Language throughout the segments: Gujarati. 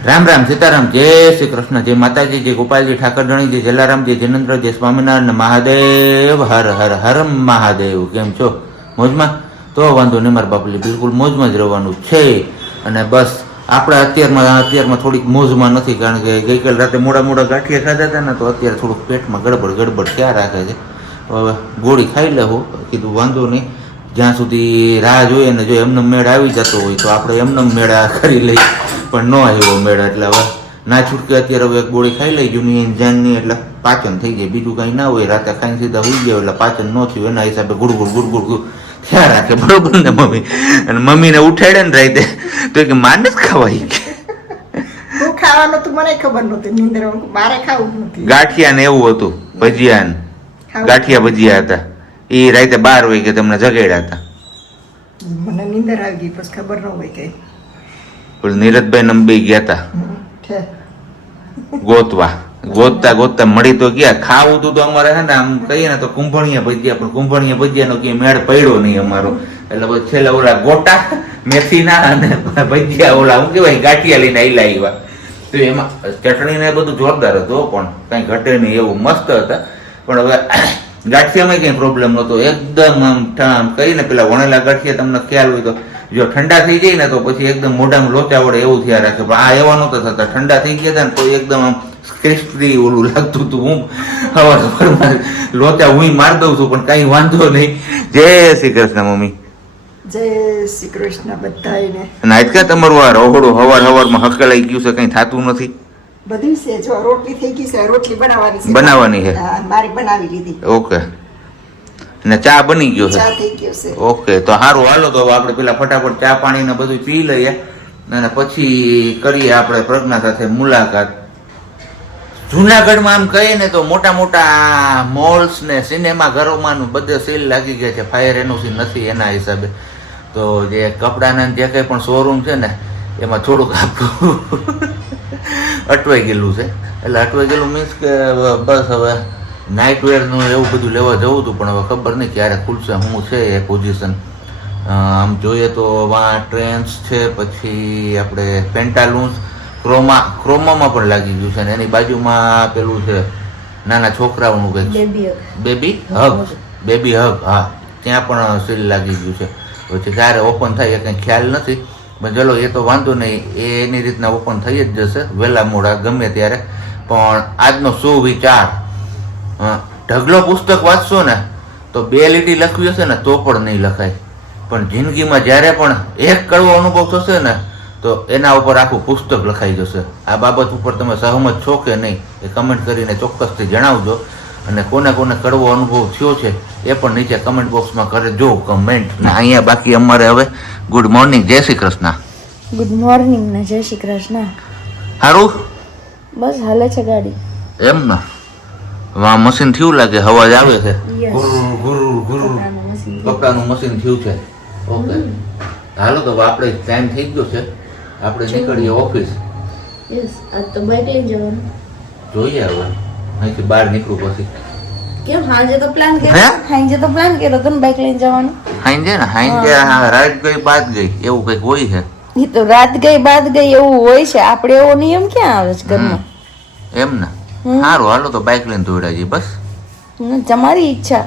રામ રામ સીતારામ, જય શ્રી કૃષ્ણ, જય માતાજી, જય ગોપાલજી, ઠાકરધણી, જય જલારામ, જય જિનેન્દ્ર, જય સ્વામિનારાયણ મહાદેવ, હર હર હર મહાદેવ. કેમ છો? મોજમાં? તો વાંધો નહીં મારા બાપલી, બિલકુલ મોજમાં જ રહેવાનું છે. અને બસ આપણે અત્યારમાં થોડીક મોજમાં નથી, કારણ કે ગઈકાલ રાતે મોડા ગાંઠિયા ખાધા હતા ને, તો અત્યારે થોડુંક પેટમાં ગડબડ ક્યાં રાખે છે. હવે ગોળી ખાઈ લેવું કીધું, વાંધો નહીં. જ્યાં સુધી રાહ જોઈએ ને, જો એમને મેળ આવી જતો હોય તો આપણે એમને મેળા કરી લઈએ, પણ ન આવ્યો મેળ એટલે હવે ના છૂટકે અત્યારે હવે એક ગોળી ખાઈ લઈ જૂની જાનની, એટલે પાચન થઈ જાય. બીજું કંઈ ના હોય, રાતે ખાઈને સીધા હોઈ જાય એટલે પાચન ન થયું, એના હિસાબે ગુડગુડ થયા રાખે, બરોબર ને મમ્મી? અને મમ્મીને ઉઠાડે ને રાતે તો કે માને જ ખવાય કે ખાવાનું તો મને ખબર નહોતી, નીંદર બારે ખાવું નથી. ગાંઠિયા ને એવું હતું, ભજીયા ને ગાંઠિયા ભજીયા હતા, એ રાતે 12 વાગે તમને જગાડ્યા હતા. મને નીંદર આવી ગઈ, પછી ખબર ન હોય કઈ. બોલ નીરજભાઈ નંબી ગયા હતા ગોતતા મળી તો ગયા. ખાવું તો અમારે છે ને, આમ કહીએ ને તો કુંભણિયા ભજીયા, પણ કુંભણિયા ભજીયાનો કે મેળ પડ્યો નહીં અમારો, એટલે પછી છેલ્લે ઓલા ગોટા મેથીના અને ભજીયા ઓલા શું કહેવાય ગાંઠિયા લઈને આયલા આવ્યા. તો એમાં ચટણી ને બધું જોરદાર હતું, પણ કઈ ઘટે નહીં એવું મસ્ત હતા. પણ હવે ગાંઠિયામાં કઈ પ્રોબ્લેમ નહોતો, એકદમ આમ કહીને પેલા વણેલા ગાંઠિયા તમને ખ્યાલ હોય તો જો ઠંડા થઈ જાય ને તો પછી એકદમ મોઢામાં લોચા વડે એવું થયા રાખે, પણ આ એવા નહોતા થતા. ઠંડા થઈ ગયા હતા ને તો એકદમ આમ ક્રિસ્પી ઓલું લાગતું હતું. હું સવારમાં લોચા હું માર દઉં છું, પણ કઈ વાંધો નહીં. જય શ્રી કૃષ્ણ મમ્મી. જય શ્રી કૃષ્ણ બધાને. અને આજ ક્યાં તમારું આ રહોડું હવારમાં હકલાઈ ગયું છે, કઈ થતું નથી? બધું છે, જો રોટલી થઈ ગઈ છે, રોટલી બનાવવાની છે. મારી બનાવી લીધી. ઓકે. અને ચા બની ગયો છે? ચા થઈ ગયો છે. ઓકે, તો સારું, હાલો તો આપણે પેલા ફટાફટ ચા પાણી ને બધું પી લઈએ, અને પછી કરીએ આપણે પ્રજ્ઞા સાથે મુલાકાત. જુનાગઢમાં આમ કહીએ ને તો મોટા મોલ્સ ને સિનેમા ઘરોમાં બધે સીલ લાગી ગયા છે, ફાયર એનઓસી નથી એના હિસાબે. તો જે કપડાના જે કંઈ પણ શોરૂમ છે ને, એમાં થોડુંક અટવાઈ ગયેલું છે. એટલે અટવાઈ ગયેલું મીન્સ કે બસ હવે નાઇટ વેરનું એવું બધું લેવા જવું હતું, પણ હવે ખબર નહીં ક્યારે ખુલશે, શું છે એ પોઝિશન. આમ જોઈએ તો વાં ટ્રેન્ડ્સ છે, પછી આપણે પેન્ટાલૂન્સ, ક્રોમામાં પણ લાગી ગયું છે, ને એની બાજુમાં પેલું છે નાના છોકરાઓનું કંઈક બેબી હગ, હા, ત્યાં પણ સીલ લાગી ગયું છે. પછી ક્યારે ઓપન થાય એ કંઈ ખ્યાલ નથી, પણ ચલો એ તો વાંધો નહીં, એની રીતના ઓપન થઈ જ જશે વહેલા મોડા ગમે ત્યારે. પણ આજનો સુવિચાર, ઢગલો પુસ્તક વાંચશો ને તો 2 લીટી લખવી હશે ને તો પણ નહીં લખાય, પણ જિંદગીમાં જ્યારે પણ એક કડવો અનુભવ થશે ને તો એના ઉપર આખું પુસ્તક લખાઈ જશે. આ બાબત ઉપર તમે સહમત છો કે નહીં એ કમેન્ટ કરીને ચોક્કસથી જણાવજો. અને કોને કડવો અનુભવ થયો છે એ પણ નીચે કમેન્ટ બોક્સમાં કરજો કમેન્ટ. ને અહીંયા બાકી અમારે હવે ગુડ મોર્નિંગ, જય શ્રી કૃષ્ણ. ગુડ મોર્નિંગ ને જય શ્રી કૃષ્ણ. સારું, બસ હાલે છે ગાડી. એમ ને વા મશીન થયું લાગે, અવાજ આવે છે, કપડાનું મશીન થયું છે. ઓકે, હાલો તો આપણે ટાઈમ થઈ ગયો છે, આપણે નીકળીએ ઓફિસ. યસ, આજ તો બાઇક લઈને જવાનું. જોઈએ હવે અહીંથી બહાર નીકળું પછી. કેમ હાંજે તો પ્લાન કર્યો તો ને બાઇક લઈને જવાનું. હાંજે ને રાત ગઈ બાદ ગઈ એવું કંઈક હોય છે. એ તો રાત ગઈ બાદ ગઈ એવું હોય છે, આપણે એવો નિયમ ક્યાં આવે છે ઘરમાં? એમ ને સારું, હાલો તો બાઇક લઈને દોડા જઈએ બસ. તમારી ઈચ્છા,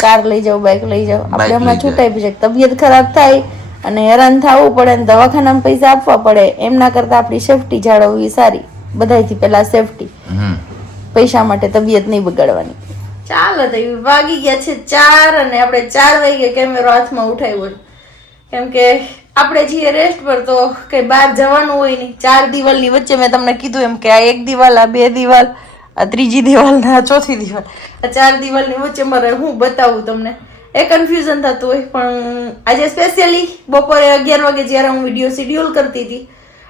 કાર લઈ જાઓ, બાઇક લઈ જાઓ. આપણે હમણાં છૂટાઈ પછી તબિયત ખરાબ થાય અને હેરાન થવું પડે ને દવાખાનામાં પૈસા આપવા પડે, એમના કરતા આપણી સેફટી જાળવવી સારી. બધાથી પહેલા સેફટી, પૈસા માટે તબિયત નહીં બગાડવાની. ચાલો તો વાગી ગયા છે 4 અને આપણે 4 વાગે કેમેરો હાથમાં ઉઠાવ્યો, કેમ કે આપણે છીએ રેસ્ટ પર, તો કઈ બહાર જવાનું હોય નહીં. 4 દિવાલની વચ્ચે મેં તમને કીધું એમ કે આ 1 દિવાલ, આ 2 દિવાલ, આ 3જી દિવાલ ને આ 4થી દિવાલ, આ 4 દિવાલની વચ્ચે મારે હું બતાવું તમને, એ કન્ફ્યુઝન થતું હોય. પણ આજે સ્પેશિયલી બપોરે 11 વાગે જ્યારે હું વિડીયો શેડ્યુલ કરતી હતી,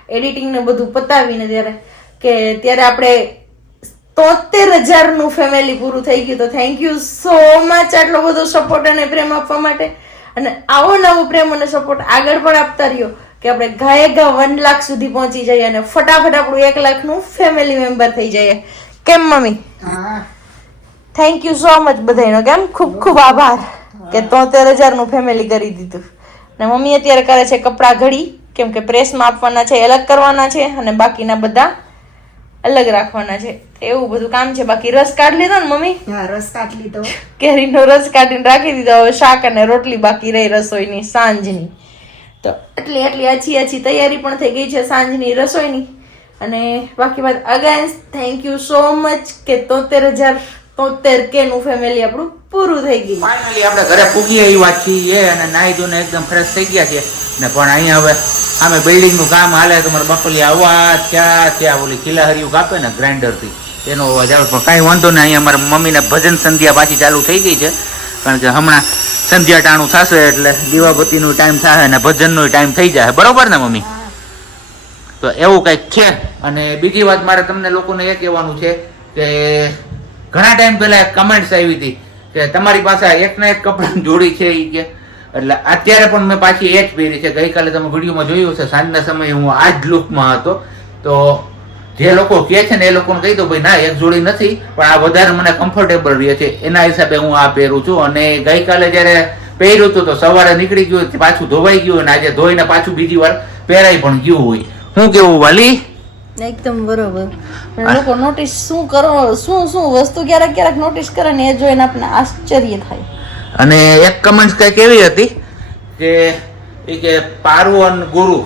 એડિટિંગ ને બધું પતાવીને ત્યારે આપણે 73,000નું ફેમિલી પૂરું થઈ ગયું. તો થેન્ક યુ સો મચ આટલો બધો સપોર્ટ અને પ્રેમ આપવા માટે. અને આવો નવો પ્રેમ અને સપોર્ટ આગળ પણ આપતા રહ્યો કે આપણે ઘાએ ઘા 1 લાખ સુધી પહોંચી જઈએ અને ફટાફટ આપણું 1 લાખનું ફેમિલી મેમ્બર થઈ જઈએ. કેમ mummy? Thank you so much બધાનો, કેમ ખૂબ ખૂબ આભાર કે 73,000નું ફેમિલી કરી દીધું. ને મમ્મી અત્યારે કરે છે કપડાં ઘડી, કેમ કે પ્રેસમાં આપવાના છે અલગ કરવાના છે અને બાકીના બધા અલગ રાખવાના છે. એવું બધું કામ છે. બાકી રસ કાઢી લીધો ને મમ્મી? હા, રસ કાઢી લીધો. કેરીનો રસ કાઢીને રાખી દીધો. હવે શાક અને રોટલી બાકી રહી રસોઈની સાંજની. તો એટલી આછી તૈયારી પણ થઈ ગઈ છે સાંજની રસોઈની. અને બાકી વાત again thank you so much કે 73,073K નું ફેમિલી આપણું પૂરું થઈ ગયું. ફાઇનલી આપણે ઘરે પૂગી આવ્યા છીએ અને નાહી ધોઈને એકદમ ફ્રેશ થઈ ગયા છીએ ને પણ અહીંયા હવે આમે બિલ્ડિંગનું કામ હાલે તો મારા બાપલી અવાજ ત્યાં ઓલી ખીલાહરીયું કાપે ને ગ્રાઇન્ડરથી એનો અવાજ આવે પણ કાંઈ વાંધો નહીં. અહીંયા મારા મમ્મીને ભજન સંધ્યા પાછી ચાલુ થઈ ગઈ છે કારણ કે હમણાં સંધ્યા ટાણું થશે એટલે દીવાબત્તીનો ટાઈમ થશે અને ભજનનો ટાઈમ થઈ જાય. બરોબર ને મમ્મી? તો એવું કંઈક છે. અને બીજી વાત મારે તમને લોકોને એ કહેવાનું છે કે ઘણા ટાઈમ પહેલા એક કમેન્ટ્સ આવી હતી કે તમારી પાસે એકના એક કપડાની જોડી છે એ કે એટલે અત્યારે પણ મેં પાછી એ જ પહેરી છે. ગઈકાલે તમે વિડીયોમાં જોયું હશે સાંજના સમયે હું આ જ લુકમાં હતો. તો જે લોકો કહે છે ને એ લોકોને કહી દો ભાઈ ના એક જોડી નથી પણ આ વધારે મને કમ્ફર્ટેબલ રહે છે એના હિસાબે હું આ પહેરું છું. અને ગઈકાલે જ્યારે પહેર્યું હતું તો સવારે નીકળી ગયું પાછું ધોવાઈ ગયું અને આજે ધોઈને પાછું બીજી વાર પહેરાઈ પણ ગયું હોય. શું કેવું વાલી? એકદમ બરોબર. લોકો નોટિસ શું કરો શું વસ્તુ ક્યારેક નોટિસ કરે ને એ જોઈને આપણને આશ્ચર્ય થાય. અને એક કમેન્ટ કઈક એવી હતી કે પારવન ગુરુ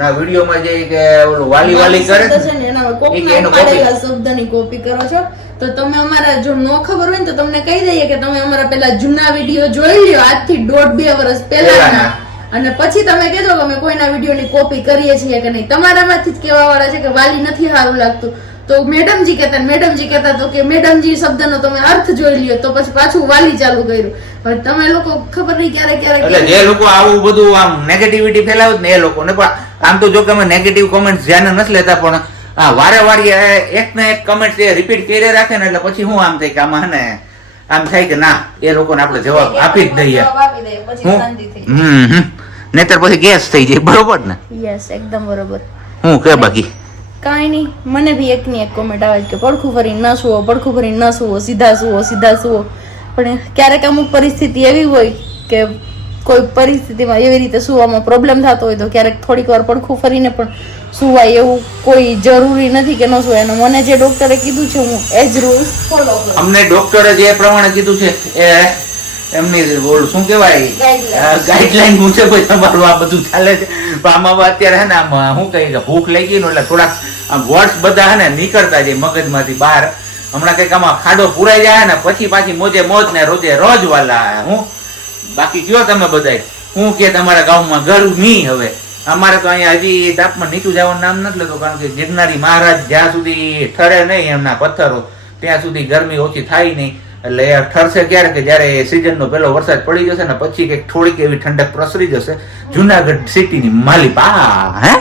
ના વિડીયોમાં જે કે ઓલું વાલી કરે છે ને એના કોકના પાડેલા શબ્દની કોપી કરો છો. તો તમે અમારા જો ન ખબર હોય ને તો તમને કહી દઈએ કે તમે અમારા પેલા જૂના વિડીયો જોઈ લ્યો આજથી 1.5-2 વર્ષ પહેલાના અને પછી તમે કહેજો કે અમે કોઈના વિડીયોની કોપી કરીએ છીએ કે નહીં. તમારામાંથી જ કહેવા વાળા છે કે વાલી નથી સારું લાગતું તો મેડમજી કહેતા તો કે મેડમજી શબ્દનો તમે અર્થ જોઈ લ્યો તો પછી પાછું વાલી ચાલુ કર્યું. પણ તમે લોકો ખબર નહીં ક્યારેક એટલે જે લોકો આવું બધું આમ નેગેટિવિટી ફેલાવે ને એ લોકોને પણ આમ તો જો કે અમે નેગેટિવ કોમેન્ટ ધ્યાને નથી લેતા પણ વારે એક ને એક કમેન્ટ રિપીટ કરી રાખે ને એટલે પછી હું આમ થાય કે આમાં ને આમ થાય કે ના એ લોકોને આપણે જવાબ આપી જ દઈએ. નહીતર પછી ગેસ થઈ જાય. બરોબર ને? યસ એકદમ બરોબર. હું કે બાકી કાંઈ નહીં. મને બી એકની એક કોમેન્ટ આવે કે પડખું ફરીને ન સુવો સીધા સુવો. પણ ક્યારેક અમુક પરિસ્થિતિ એવી હોય કે કોઈ પરિસ્થિતિમાં એવી રીતે સુવામાં પ્રોબ્લેમ થતો હોય તો ક્યારેક થોડીક વાર પડખું ફરીને પણ સુવાય એવું કોઈ જરૂરી નથી કે ન સુવાય. અને મને જે ડોક્ટરે કીધું છે હું એ જ રૂલ્સ ફોલો કરું. અમને ડોક્ટરે જે પ્રમાણે કીધું છે એ એમની બોલ શું કહેવાય ગાઈડલાઈન મુજબ તમારું આ બધું ચાલે છે. પણ આમાં અત્યારે હે ને આમ શું કહી કે ભૂખ લાગી ને એટલે થોડાક વર્ડ્સ બધા હે ને નીકળતા જાય મગજમાંથી બહાર. હમણાં કઈક આમાં ખાડો પુરાઈ જાય ને પછી પાછી મોજ ને રોજ વાલા હું બાકી કયો તમે બધા હું કે તમારા ગામમાં ગરમી હવે અમારે તો અહીંયા હજી તાપમાન નીચું જવાનું નામ નથી લેતો કારણ કે ગિરનારી મહારાજ જ્યાં સુધી ઠરે નહીં એમના પથ્થરો ત્યાં સુધી ગરમી ઓછી થાય નહીં. એટલે ઠરશે ક્યારે કે જયારે સિઝનનો પહેલો વરસાદ પડી જશે ને પછી કઈક થોડીક એવી ઠંડક પ્રસરી જશે જુનાગઢ સિટીની માલિપા. હે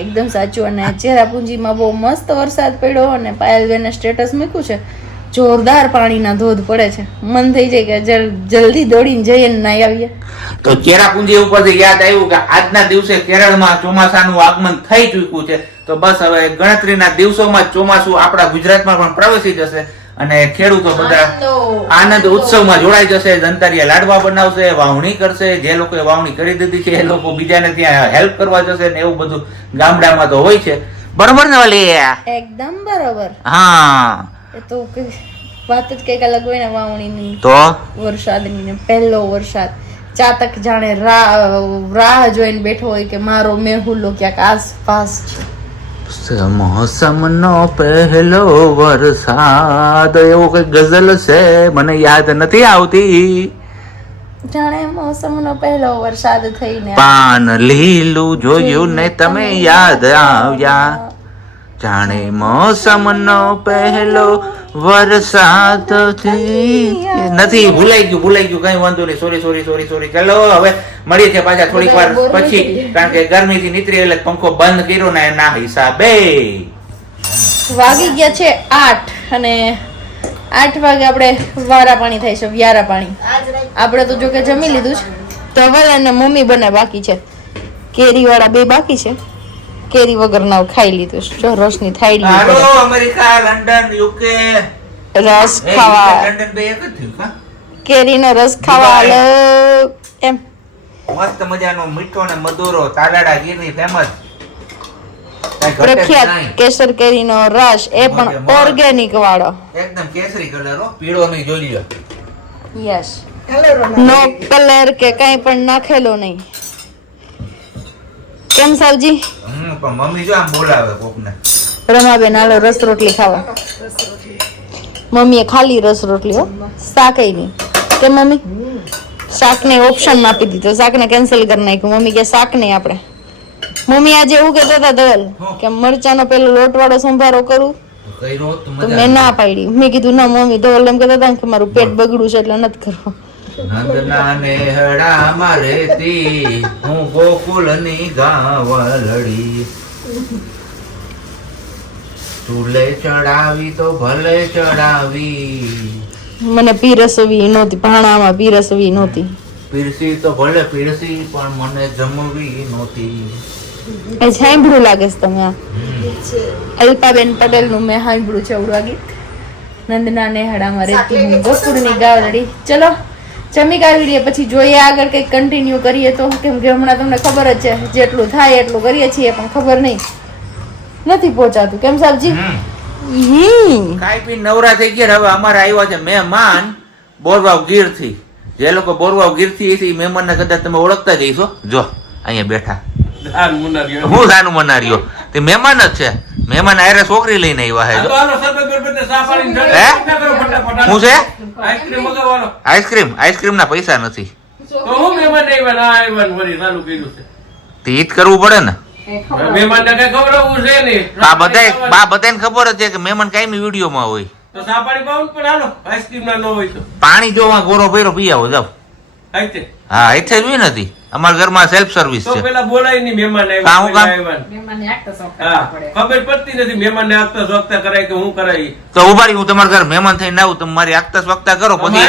એકદમ સાચું. અને ચેરાપુંજીમાં બહુ મસ્ત વરસાદ પડ્યો અને પાયલબેને સ્ટેટસ મૂક્યું છે જોરદાર પાણીના ધોધ પડે છે. મન થઈ જાય કે જલ્દી દોડીને જઈએ ને નાઈ આવીએ. તો ચેરાપુંજી ઉપરથી યાદ આવ્યું કે આજના દિવસે કેરળમાં ચોમાસાનું આગમન થઈ ચૂક્યું છે. તો બસ હવે ગણતરીના દિવસોમાં ચોમાસું આપણા ગુજરાતમાં પણ પ્રવેશી જશે અને ખેડૂતો બધા આનંદ ઉત્સવમાં જોડાઈ જશે. દંતારિયા લાડવા બનાવશે, વાવણી કરશે. જે લોકોએ વાવણી કરી દીધી છે એ લોકો બીજાને ત્યાં હેલ્પ કરવા જશે ને એવું બધું ગામડામાં તો હોય છે. બરોબર ને વાલી? એકદમ બરોબર. હા એ તો વાત જ કઈક અલગ હોય ને વાવણીની તો વરસાદની ને પહેલો વરસાદ ચાતક જાણે રાહ જોઈને બેઠો હોય કે મારો મેહુલો ક્યાંક આસપાસ છે. મોસમનો પહેલો વરસાદ એવો કઈ ગઝલ છે મને યાદ નથી આવતી. જાણે મોસમનો પહેલો વરસાદ થઈને પાન લીલું જોયું ને તમે યાદ આવ્યા. જાણે મોસમનો પહેલો વરસાદ નથી. ભૂલાઈ ગયું કઈ વાંધો નહીં. સોરી. ચાલો હવે મળીએ છીએ પાછા થોડીક વાર પછી કારણ કે ગરમીથી નીકળી એટલે પંખો બંધ કર્યો ને એના હિસાબે વાગી ગયા છે 8 અને 8 વાગે આપણે વારા પાણી થાય છે. વ્યારા પાણી આપણે તો જો કે જમી લીધું છે. ધવલ અને મમ્મી બને બાકી છે. કેરી વાળા બે બાકી છે. કેરી વગર ના ખાઈ લીધું છે. જો રસની થાળી અમેરિકા લંડન યુકે રસ ખાવા લંડન બે એક જ થયું કા કેરીનો રસ ખાવા હાલો એમ મસ્ત મજાનો મીઠો ને મધુરો તાલાડા ગીરની ફેમસ પ્રખ્યાત કેસર કેરીનો રસ, એ પણ ઓર્ગેનિક વાળો, એકદમ કેસરી કલર હો, પીળો નહીં, જોઈ લ્યો. યસ, કલરો નો કલર કે કઈ પણ નાખેલો નહીં. કેમ સાવજી? પણ મમ્મી જો આમ બોલાવે કોકને. રમાબેન હાલો રસ રોટલી ખાવા. મમ્મીએ ખાલી રસ રોટલી હો, શાક નહીં. કે મમ્મી શાક ને ઓપ્શન આપી દીધો, શાક ને કેન્સલ કરી નાખ્યું. મમ્મી કે શાક નહીં આપણે. મમ્મી આજે એવું કહેતા હતા ધવલ કે મરચાનો પેલો લોટ વાળો સંભારો કરું, કર્યો તો તો મજા મેં ના પાડી. મેં કીધું ના મમ્મી, ધવલ એમ કહેતા હતા કે મારું પેટ બગડ્યું છે એટલે નથી કરવું. નંદના ને હડામાં રહેતી હું ગોકુલની ગાવલડી, ચૂલે ચડાવી તો ભલે ચડાવી, મને પીરસવી નહોતી, ભાણામાં પીરસવી નહોતી. પીરસી તો ભલે પીરસી પણ મને જમવી નહોતી. એ સાંભળ્યું લાગે છે તમે? આ અલ્પાબેન પટેલ નું મેં સાંભળ્યું છે અવડું આ ગીત. નંદના નેહડામાં રહેતી હું ગોકુળની ગાવલડી. ચલો જમી કાઢીએ, પછી જોઈએ આગળ કંઈક કન્ટિન્યુ કરીએ તો, કેમ કે હમણાં તમને ખબર જ છે જેટલું થાય એટલું કરીએ છીએ, પણ ખબર નહીં નથી પહોંચાતું. કેમ સાહેબજી? ખાઈ પી નવરા થઈ ગયા. હવે અમારે આવ્યા છે મહેમાન બોરવાવ ગીર થી. જે લોકો બોરવાવ ગીર થી મહેમાન ને કદાચ તમે ઓળખતા જઈશો. જો અહીંયા બેઠા, હું સાનું મનાર્યો તે મહેમાન જ છે. મહેમાન આયરે છોકરી લઈને આવ્યા છે. શું છે? આઈસ્ક્રીમ ના પૈસા નથી. તે ઈદ કરવું પડે ને. આ બધાને ખબર જ છે કે મહેમાન કાયમી વિડીયો માં હોય. પાણી જો ગોરો ભેરો પી આવો જાવ. હા ਇੱਥੇ જ નથી. અમારા ઘરમાં સેલ્ફ સર્વિસ છે. પેલા બોલાય નહીં મહેમાન ખબર પડતી નથી મહેમાન ને આગતા સ્વાગતા કરાય કે હું કરાય. તો ઉભારી હું તમારા ઘર મહેમાન થઈને આવું, તમે મારી આગતા સ્વાગતા કરો, પછી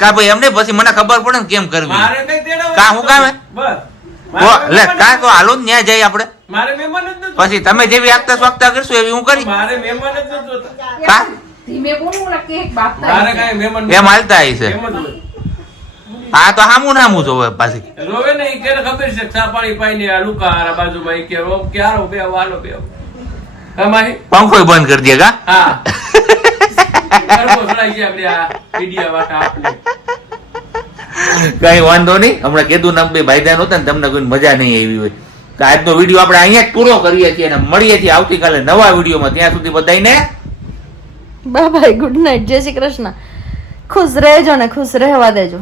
કા ભાઈ એમને પછી મને ખબર પડે ને કેમ કરવી. મારે કઈ તેડાવવું કા હું કામે બસ લે કા તો હાલો ને ન્યા જઈએ આપણે. મારે મહેમાન જ નથી. પછી તમે જેવી આગતા સ્વાગતા કરશો એવી હું કરી. મારે મહેમાન જ નથી જોતા. કા મારે કાંઈ મહેમાન એમ હાલતા આવી છે. એમ જ હોય. હા તો હામું નામું જોવે પાછી. રોવે ને ઈ કેને ખબર છે ચા પાણી પાઈને આ લુકા હારા બાજુમાં ઈ કે રોમ કે હારો બે વાલો બે અમારી પંખોય બંધ કરી દે કા. હા કરવો સડાઈ ગયા આપણે આ મીડિયા વાટા આપણે. કઈ વાંધો નહીં. હમણાં કીધું ને બે ભાઈદાન હતા ને, તમને કોઈ મજા નહીં આવી હોય તો આજનો વિડીયો આપણે અહીંયા જ પૂરો કરીએ છીએ અને મળીએ છીએ આવતીકાલે નવા વિડીયોમાં. ત્યાં સુધી બધાને બાય બાય, ગુડ નાઇટ, જય શ્રી કૃષ્ણ. ખુશ રહેજો ને ખુશ રહેવા દેજો.